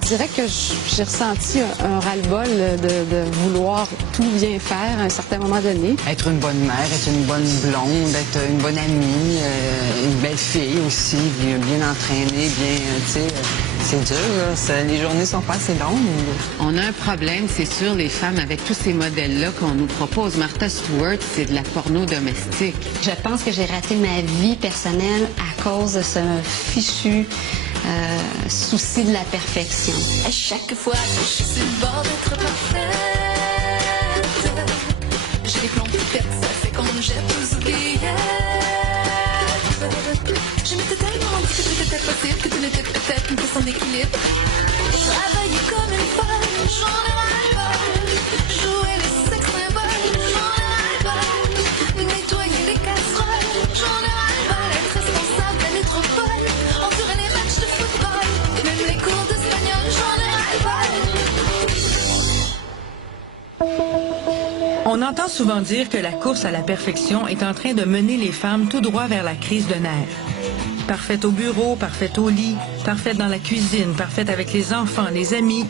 Je dirais que j'ai ressenti un ras-le-bol de vouloir tout bien faire à un certain moment donné. Être une bonne mère, être une bonne blonde, être une bonne amie, une belle fille aussi, bien entraînée, bien, tu sais, c'est dur, là. Les journées sont pas assez longues. On a un problème, c'est sûr, les femmes, avec tous ces modèles-là qu'on nous propose. Martha Stewart, c'est de la porno domestique. Je pense que j'ai raté ma vie personnelle à cause de ce fichu souci de la perfection. À chaque fois que je suis sur le bord d'être parfaite, j'ai des plombs qui pètent, ça fait qu'on me jette aux oubliettes. Je m'étais tellement dit que tout était possible, que tout n'était peut-être qu'une question d'équilibre. Travailler comme une folle, j'en ai ras-le-bol. Jouer les sex symboles, j'en ai ras-le-bol. Nettoyer les casseroles, j'en ai ras-le-bol. Être responsable de la métropole, endurer les matchs de football, même les cours d'espagnol, j'en ai ras-le-bol. On entend souvent dire que la course à la perfection est en train de mener les femmes tout droit vers la crise de nerfs. Parfaite au bureau, parfaite au lit, parfaite dans la cuisine, parfaite avec les enfants, les amis.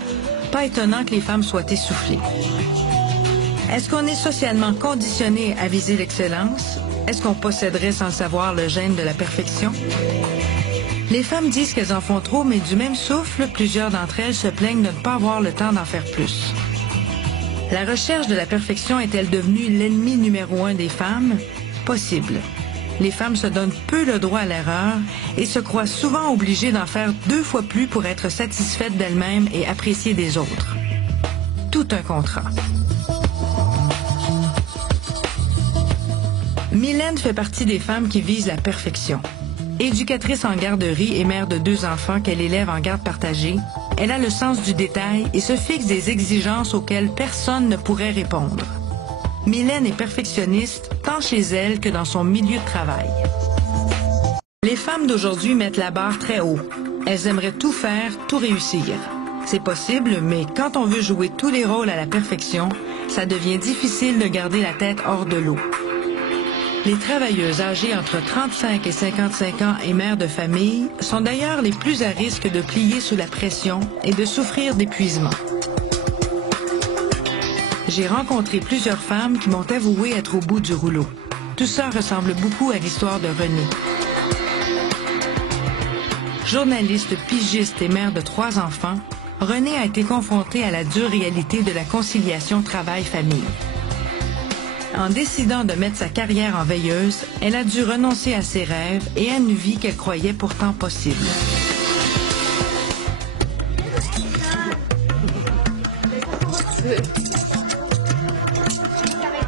Pas étonnant que les femmes soient essoufflées. Est-ce qu'on est socialement conditionné à viser l'excellence? Est-ce qu'on posséderait sans le savoir le gène de la perfection? Les femmes disent qu'elles en font trop, mais du même souffle, plusieurs d'entre elles se plaignent de ne pas avoir le temps d'en faire plus. La recherche de la perfection est-elle devenue l'ennemi numéro 1 des femmes? Possible. Les femmes se donnent peu le droit à l'erreur et se croient souvent obligées d'en faire 2 fois plus pour être satisfaites d'elles-mêmes et appréciées des autres. Tout un contrat. Mylène fait partie des femmes qui visent la perfection. Éducatrice en garderie et mère de 2 enfants qu'elle élève en garde partagée, elle a le sens du détail et se fixe des exigences auxquelles personne ne pourrait répondre. Mylène est perfectionniste tant chez elle que dans son milieu de travail. Les femmes d'aujourd'hui mettent la barre très haut. Elles aimeraient tout faire, tout réussir. C'est possible, mais quand on veut jouer tous les rôles à la perfection, ça devient difficile de garder la tête hors de l'eau. Les travailleuses âgées entre 35 et 55 ans et mères de famille sont d'ailleurs les plus à risque de plier sous la pression et de souffrir d'épuisement. J'ai rencontré plusieurs femmes qui m'ont avoué être au bout du rouleau. Tout ça ressemble beaucoup à l'histoire de Renée. Journaliste, pigiste et mère de 3 enfants, Renée a été confrontée à la dure réalité de la conciliation travail-famille. En décidant de mettre sa carrière en veilleuse, elle a dû renoncer à ses rêves et à une vie qu'elle croyait pourtant possible.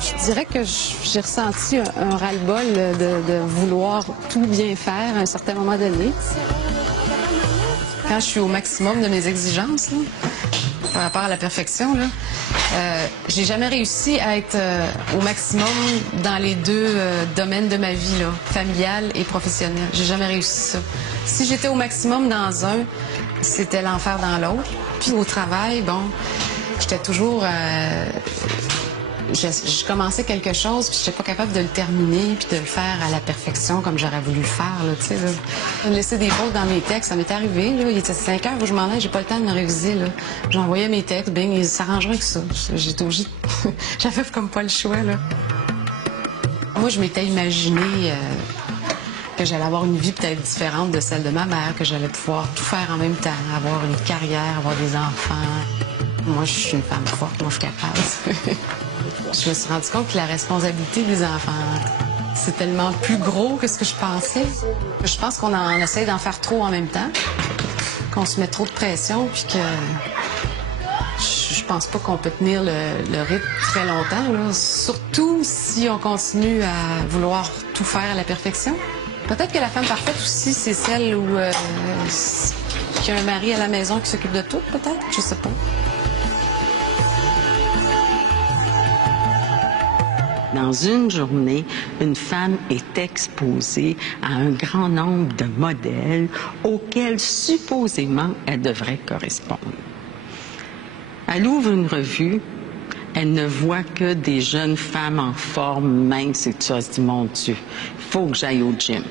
Je dirais que j'ai ressenti un ras-le-bol de vouloir tout bien faire à un certain moment donné. Quand je suis au maximum de mes exigences, là, par rapport à la perfection, là, j'ai jamais réussi à être au maximum dans les 2 domaines de ma vie, là, familiale et professionnelle. J'ai jamais réussi ça. Si j'étais au maximum dans un, c'était l'enfer dans l'autre. Puis au travail, bon, j'étais toujours... je commençais quelque chose, puis je n'étais pas capable de le terminer, puis de le faire à la perfection comme j'aurais voulu le faire, là, tu sais, là. Laisser des fautes dans mes textes, ça m'est arrivé, là. Il était 5 heures où je m'en allais, j'ai pas le temps de me réviser, là. J'envoyais mes textes, bing, ils s'arrangeraient avec ça. J'étais obligée de... J'avais comme pas le choix, là. Moi, je m'étais imaginé que j'allais avoir une vie peut-être différente de celle de ma mère, que j'allais pouvoir tout faire en même temps, avoir une carrière, avoir des enfants. Moi, je suis une femme forte, moi, je suis capable. Je me suis rendu compte que la responsabilité des enfants, c'est tellement plus gros que ce que je pensais. Je pense qu'on essaie d'en faire trop en même temps, qu'on se met trop de pression, puis que je pense pas qu'on peut tenir le rythme très longtemps, là. Surtout si on continue à vouloir tout faire à la perfection. Peut-être que la femme parfaite aussi, c'est celle où qui a un mari à la maison qui s'occupe de tout, peut-être, je sais pas. Dans une journée, une femme est exposée à un grand nombre de modèles auxquels supposément elle devrait correspondre. Elle ouvre une revue, elle ne voit que des jeunes femmes en forme, minces et tout ça. Elle se dit, mon Dieu, il faut que j'aille au gym.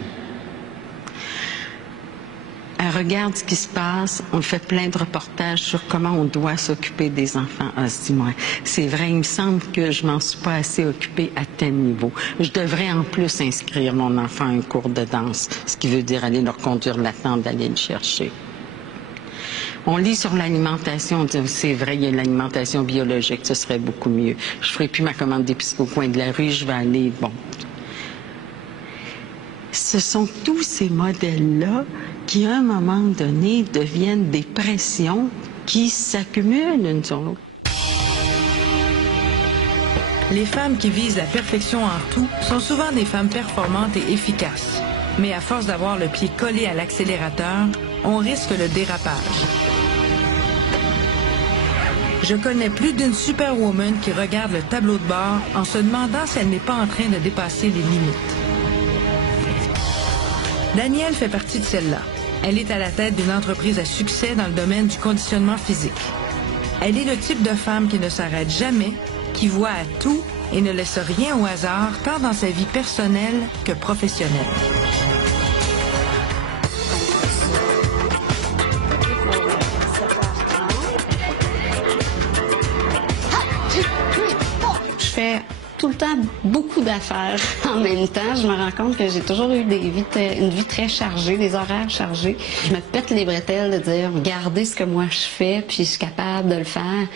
Elle regarde ce qui se passe. On fait plein de reportages sur comment on doit s'occuper des enfants. Ah, dis-moi, c'est vrai, il me semble que je m'en suis pas assez occupée à tel niveau. Je devrais en plus inscrire mon enfant à un cours de danse, ce qui veut dire aller leur conduire la tente, d'aller le chercher. On lit sur l'alimentation, on dit, c'est vrai, il y a l'alimentation biologique, ce serait beaucoup mieux. Je ferai plus ma commande d'épicerie au coin de la rue, je vais aller, bon. Ce sont tous ces modèles-là qui, à un moment donné, deviennent des pressions qui s'accumulent une sur l'autre. Les femmes qui visent la perfection en tout sont souvent des femmes performantes et efficaces. Mais à force d'avoir le pied collé à l'accélérateur, on risque le dérapage. Je connais plus d'une superwoman qui regarde le tableau de bord en se demandant si elle n'est pas en train de dépasser les limites. Danielle fait partie de celle-là. Elle est à la tête d'une entreprise à succès dans le domaine du conditionnement physique. Elle est le type de femme qui ne s'arrête jamais, qui voit à tout et ne laisse rien au hasard, tant dans sa vie personnelle que professionnelle. Je fais tout le temps beaucoup d'affaires en même temps. Je me rends compte que j'ai toujours eu une vie très chargée, des horaires chargés. Je me pète les bretelles de dire, regardez ce que moi je fais, puis je suis capable de le faire.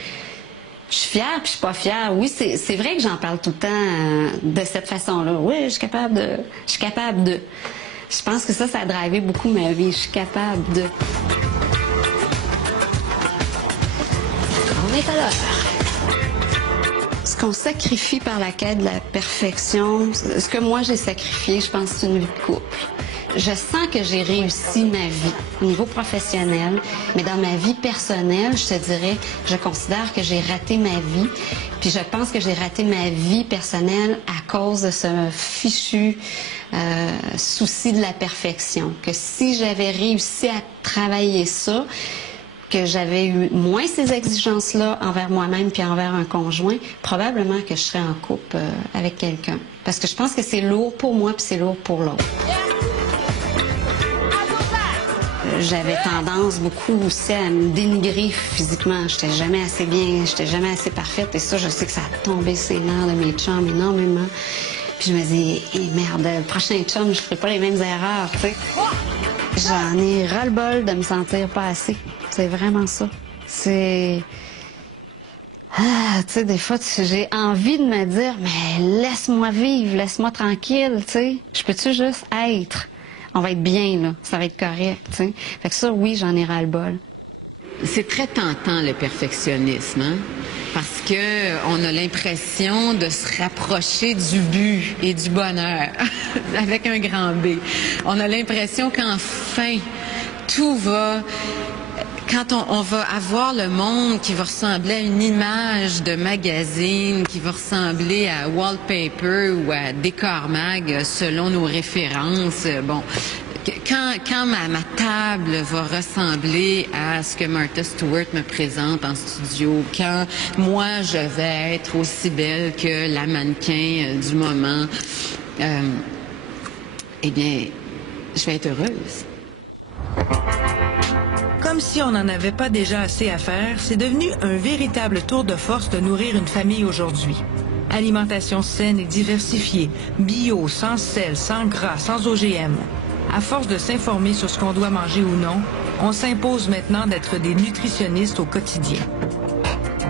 Je suis fière, puis je suis pas fière. Oui, c'est vrai que j'en parle tout le temps de cette façon-là. Oui, je suis capable de... Je pense que ça a drivé beaucoup ma vie. Je suis capable de... On est à l'heure. Ce qu'on sacrifie par la quête de la perfection, ce que moi j'ai sacrifié, je pense que c'est une vie de couple. Je sens que j'ai réussi ma vie au niveau professionnel, mais dans ma vie personnelle, je te dirais, je considère que j'ai raté ma vie. Puis je pense que j'ai raté ma vie personnelle à cause de ce fichu souci de la perfection. Que si j'avais réussi à travailler ça, que j'avais eu moins ces exigences-là envers moi-même puis envers un conjoint, probablement que je serais en couple avec quelqu'un. Parce que je pense que c'est lourd pour moi puis c'est lourd pour l'autre. J'avais tendance beaucoup aussi à me dénigrer physiquement. J'étais jamais assez bien, j'étais jamais assez parfaite. Et ça, je sais que ça a tombé ses nerfs de mes chums énormément. Puis je me dis, merde, le prochain chum, je ferai pas les mêmes erreurs, tu sais. J'en ai ras-le-bol de me sentir pas assez. C'est vraiment ça. C'est... Ah, tu sais, des fois, j'ai envie de me dire, mais laisse-moi vivre, laisse-moi tranquille, tu sais. Je peux-tu juste être? On va être bien, là. Ça va être correct, tu sais. Fait que ça, oui, j'en ai ras-le-bol. C'est très tentant, le perfectionnisme, hein? Parce que on a l'impression de se rapprocher du but et du bonheur, avec un grand B. On a l'impression qu'enfin, tout va... Quand on va avoir le monde qui va ressembler à une image de magazine, qui va ressembler à Wallpaper ou à Décor Mag, selon nos références, bon... Quand ma table va ressembler à ce que Martha Stewart me présente en studio, quand moi je vais être aussi belle que la mannequin du moment, eh bien, je vais être heureuse. Comme si on n'en avait pas déjà assez à faire, c'est devenu un véritable tour de force de nourrir une famille aujourd'hui. Alimentation saine et diversifiée, bio, sans sel, sans gras, sans OGM. À force de s'informer sur ce qu'on doit manger ou non, on s'impose maintenant d'être des nutritionnistes au quotidien.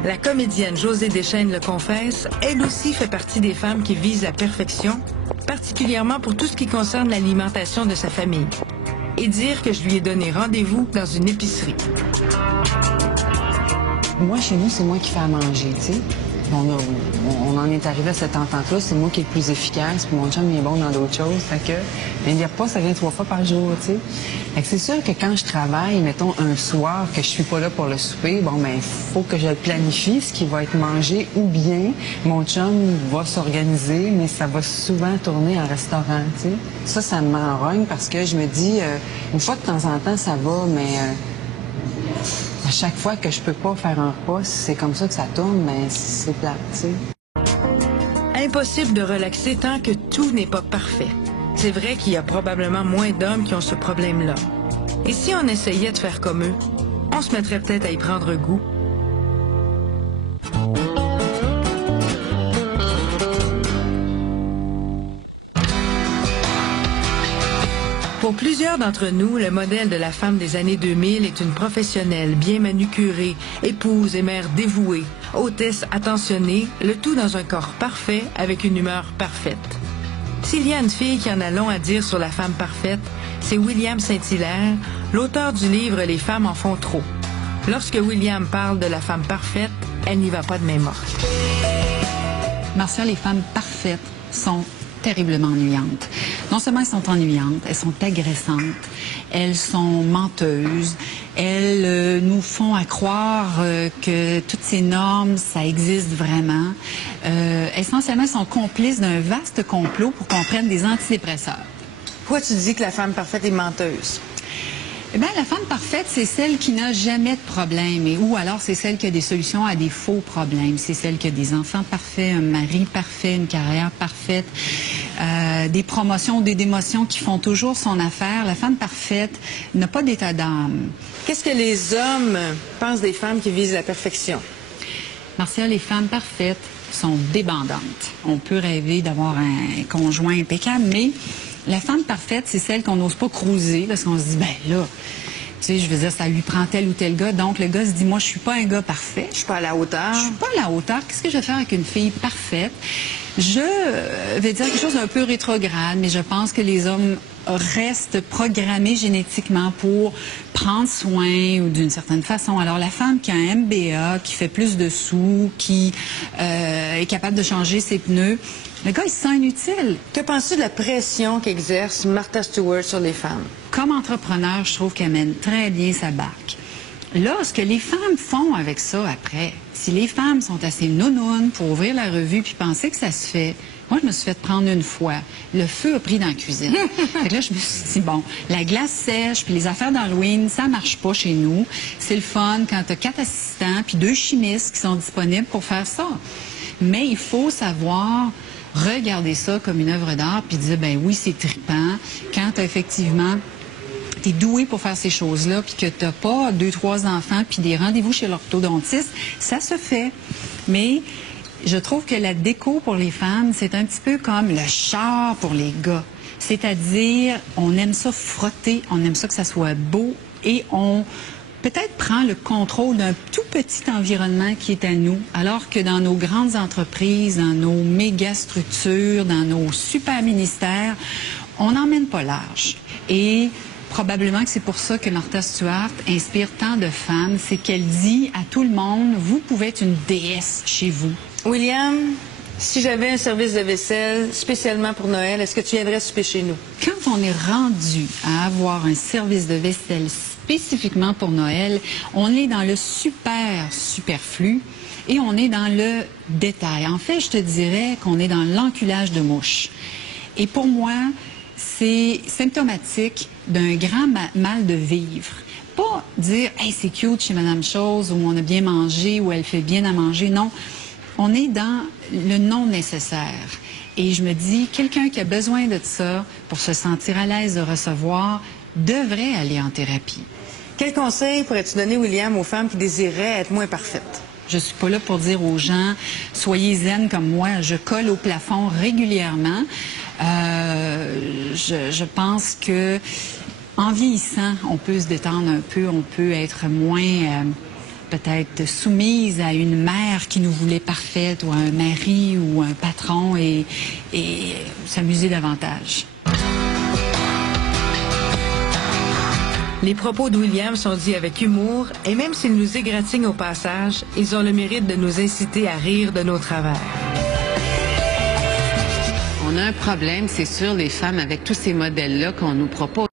La comédienne Josée Deschênes le confesse, elle aussi fait partie des femmes qui visent la perfection, particulièrement pour tout ce qui concerne l'alimentation de sa famille. Et dire que je lui ai donné rendez-vous dans une épicerie. Moi, chez nous, c'est moi qui fais à manger, tu sais. On en est arrivé à cette entente-là, c'est moi qui est le plus efficace, puis mon chum il est bon dans d'autres choses, fait que les repas, ça vient 3 fois par jour, tu sais. Fait que c'est sûr que quand je travaille, mettons un soir que je suis pas là pour le souper, bon ben faut que je planifie ce qui va être mangé ou bien mon chum va s'organiser, mais ça va souvent tourner en restaurant, tu sais. Ça m'enrogne parce que je me dis une fois de temps en temps ça va, mais à chaque fois que je peux pas faire un repas, c'est comme ça que ça tourne, mais c'est plate, tu sais. Impossible de relaxer tant que tout n'est pas parfait. C'est vrai qu'il y a probablement moins d'hommes qui ont ce problème-là. Et si on essayait de faire comme eux, on se mettrait peut-être à y prendre goût. Pour plusieurs d'entre nous, le modèle de la femme des années 2000 est une professionnelle bien manucurée, épouse et mère dévouée, hôtesse attentionnée, le tout dans un corps parfait avec une humeur parfaite. S'il y a une fille qui en a long à dire sur la femme parfaite, c'est William Saint-Hilaire, l'auteur du livre « Les femmes en font trop ». Lorsque William parle de la femme parfaite, elle n'y va pas de main morte. Marcia, les femmes parfaites sont terriblement ennuyantes. Non seulement elles sont ennuyantes, elles sont agressantes, elles sont menteuses, elles nous font à croire que toutes ces normes, ça existe vraiment. Essentiellement, elles sont complices d'un vaste complot pour qu'on prenne des antidépresseurs. Pourquoi tu dis que la femme parfaite est menteuse? Eh bien, la femme parfaite, c'est celle qui n'a jamais de problème. Ou alors, c'est celle qui a des solutions à des faux problèmes. C'est celle qui a des enfants parfaits, un mari parfait, une carrière parfaite, des promotions, des démotions qui font toujours son affaire. La femme parfaite n'a pas d'état d'âme. Qu'est-ce que les hommes pensent des femmes qui visent la perfection? Marcia, les femmes parfaites sont débandantes. On peut rêver d'avoir un conjoint impeccable, mais la femme parfaite, c'est celle qu'on n'ose pas cruiser parce qu'on se dit, ben là, tu sais, je veux dire, ça lui prend tel ou tel gars. Donc, le gars se dit, moi, je suis pas un gars parfait. Je suis pas à la hauteur. Je suis pas à la hauteur. Qu'est-ce que je vais faire avec une fille parfaite? Je vais dire quelque chose d'un peu rétrograde, mais je pense que les hommes restent programmés génétiquement pour prendre soin ou d'une certaine façon. Alors, la femme qui a un MBA, qui fait plus de sous, qui est capable de changer ses pneus, le gars, il se sent inutile. Que penses-tu de la pression qu'exerce Martha Stewart sur les femmes? Comme entrepreneur, je trouve qu'elle mène très bien sa barque. Là, ce que les femmes font avec ça après, si les femmes sont assez nounounes pour ouvrir la revue puis penser que ça se fait, moi, je me suis fait prendre une fois. Le feu a pris dans la cuisine. Fait que là, je me suis dit, bon, la glace sèche puis les affaires d'Halloween, ça marche pas chez nous. C'est le fun quand tu as 4 assistants puis 2 chimistes qui sont disponibles pour faire ça. Mais il faut savoir regarder ça comme une œuvre d'art puis dire, ben oui, c'est trippant. Quand tu as effectivement... t'es doué pour faire ces choses-là, puis que t'as pas 2, 3 enfants, puis des rendez-vous chez l'orthodontiste, ça se fait. Mais je trouve que la déco pour les femmes, c'est un petit peu comme le char pour les gars. C'est-à-dire, on aime ça frotter, on aime ça que ça soit beau, et on peut-être prend le contrôle d'un tout petit environnement qui est à nous, alors que dans nos grandes entreprises, dans nos méga structures, dans nos super ministères, on n'emmène pas large. Et probablement que c'est pour ça que Martha Stewart inspire tant de femmes, c'est qu'elle dit à tout le monde, vous pouvez être une déesse chez vous. William, si j'avais un service de vaisselle spécialement pour Noël, est-ce que tu viendrais souper chez nous? Quand on est rendu à avoir un service de vaisselle spécifiquement pour Noël, on est dans le superflu et on est dans le détail. En fait, je te dirais qu'on est dans l'enculage de mouches. Et pour moi, c'est symptomatique d'un grand mal de vivre. Pas dire « Hey, c'est cute chez Madame Chose » où on a bien mangé, où elle fait bien à manger. Non, on est dans le non nécessaire. Et je me dis, quelqu'un qui a besoin de ça pour se sentir à l'aise de recevoir devrait aller en thérapie. Quel conseil pourrais-tu donner, William, aux femmes qui désiraient être moins parfaites? Je suis pas là pour dire aux gens « Soyez zen comme moi ». Je colle au plafond régulièrement. Je pense que en vieillissant, on peut se détendre un peu, on peut être moins peut-être soumise à une mère qui nous voulait parfaite ou à un mari ou un patron et s'amuser davantage. Les propos de William sont dits avec humour et même s'ils nous égratignent au passage, ils ont le mérite de nous inciter à rire de nos travers. On a un problème, c'est sûr, les femmes, avec tous ces modèles-là qu'on nous propose.